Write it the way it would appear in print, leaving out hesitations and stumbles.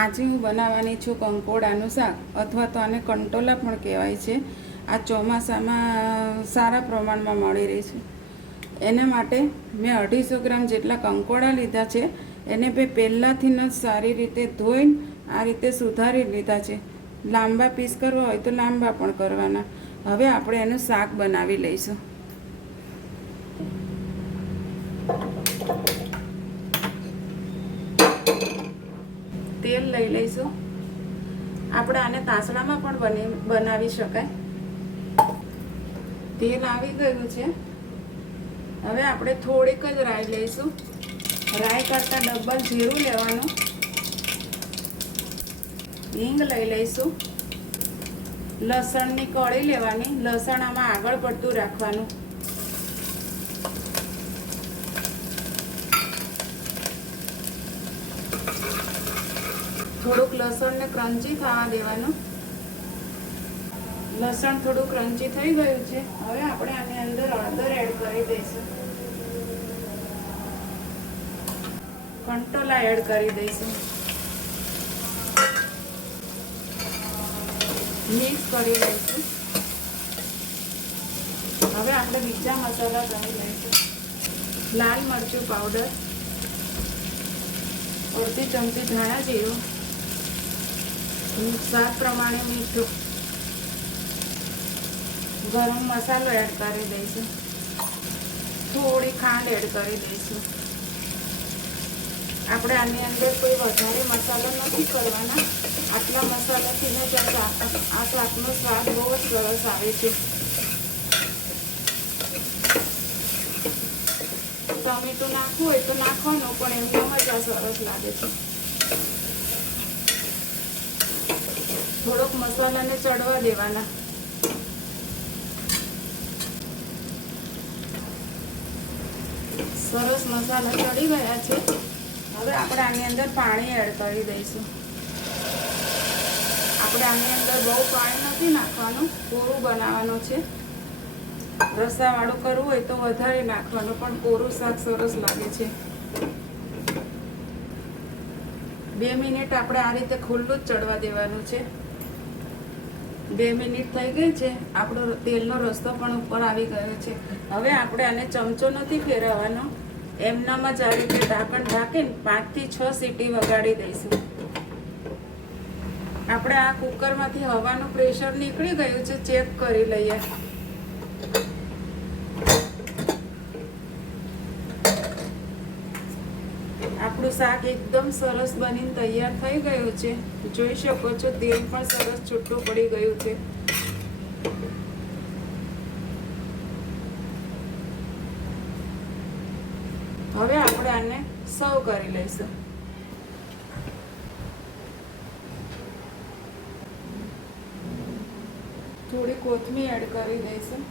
આજે હું બનાવવાની છું કંકોડાનું શાક, અથવા તો આને કંટોલા પણ કહેવાય છે. આ ચોમાસામાં સારા પ્રમાણમાં મળી રહે છે. એના માટે મેં 250 ગ્રામ જેટલા કંકોડા લીધા છે. એને મેં પહેલાંથી જ સારી રીતે ધોઈને આ રીતે સુધારી લીધા છે. લાંબા પીસ કરવા હોય તો લાંબા પણ કરવાના. હવે આપણે એનું શાક બનાવી લઈશું. તેલ લઈ લઈશું. આપણે આને તાસણામાં પણ બનાવી શકાય. તેલ આવી ગયું છે. હવે આપણે થોડીક જ રાઈ લઈશું. રાઈ કરતાં ડબલ જીરું લેવાનું. હિંગ લઈ લઈશું. લસણની કળી લેવાની. લસણ આમાં આગળ પડતું રાખવાનું. થોડુંક લસણને ક્રન્ચી થવા દેવાનું. લસણ થોડું ક્રન્ચી થઈ ગયું છે. હવે આપણે આની અંદર હળદર એડ કરી દઈશું. કંટોલા એડ કરી દઈશું. મિક્સ કરી લઈશું. હવે આપણે બીજા મસાલા કરી લઈશું. લાલ મરચું પાવડર, અડધી ચમચી ધાણા જીરું, સ્વાદ પ્રમાણે મીઠું, ગરમ મસાલો એડ કરી દઈશું. થોડી ખાંડ એડ કરી દઈશું. આપણે આની અંદર કોઈ વધારે મસાલો નથી કરવાના. આટલા મસાલાથી જ આ શાકનો સ્વાદ બહુ જ સરસ આવે છે. ટમેટું નાખવું હોય તો નાખવાનું, પણ એમનામાં જ આ સરસ લાગે છે. થોડોક મસાલાને ચડવા દેવાના. સરસ મસાલા ચડી ગયા છે. હવે આપણે આની અંદર પાણી એડ કરી દઈશું. આપણે આની અંદર બહુ પાણી નથી નાખવાનું, કોરું બનાવવાનું છે. રસાવાળું કરવું હોય તો વધારે નાખવાનું, પણ કોરું શાક સરસ લાગે છે. 2 મિનિટ આપણે આ રીતે ખુલ્લું જ ચડવા દેવાનું છે. 2 મિનિટ થઈ ગઈ છે. આપણો તેલનો રસ્તો પણ ઉપર આવી ગયો છે. હવે આપણે આને ચમચો નથી ફેરવવાનો, એમનામાં જ આ રીતે ઢાંકણ ઢાંકીને 5 થી 6 સીટી વગાડી દઈશું. આપણે આ કુકરમાંથી હવાનું પ્રેશર નીકળી ગયું છે, ચેક કરી લઈએ. આપણું શાક એકદમ સરસ બનીને તૈયાર થઈ ગયું છે. જોઈ શકો છો, તેલ પણ સરસ છૂટું પડી ગયું છે. હવે આપણે આને સર્વ કરી લઈશું. થોડી કોથમીર એડ કરી દઈશું.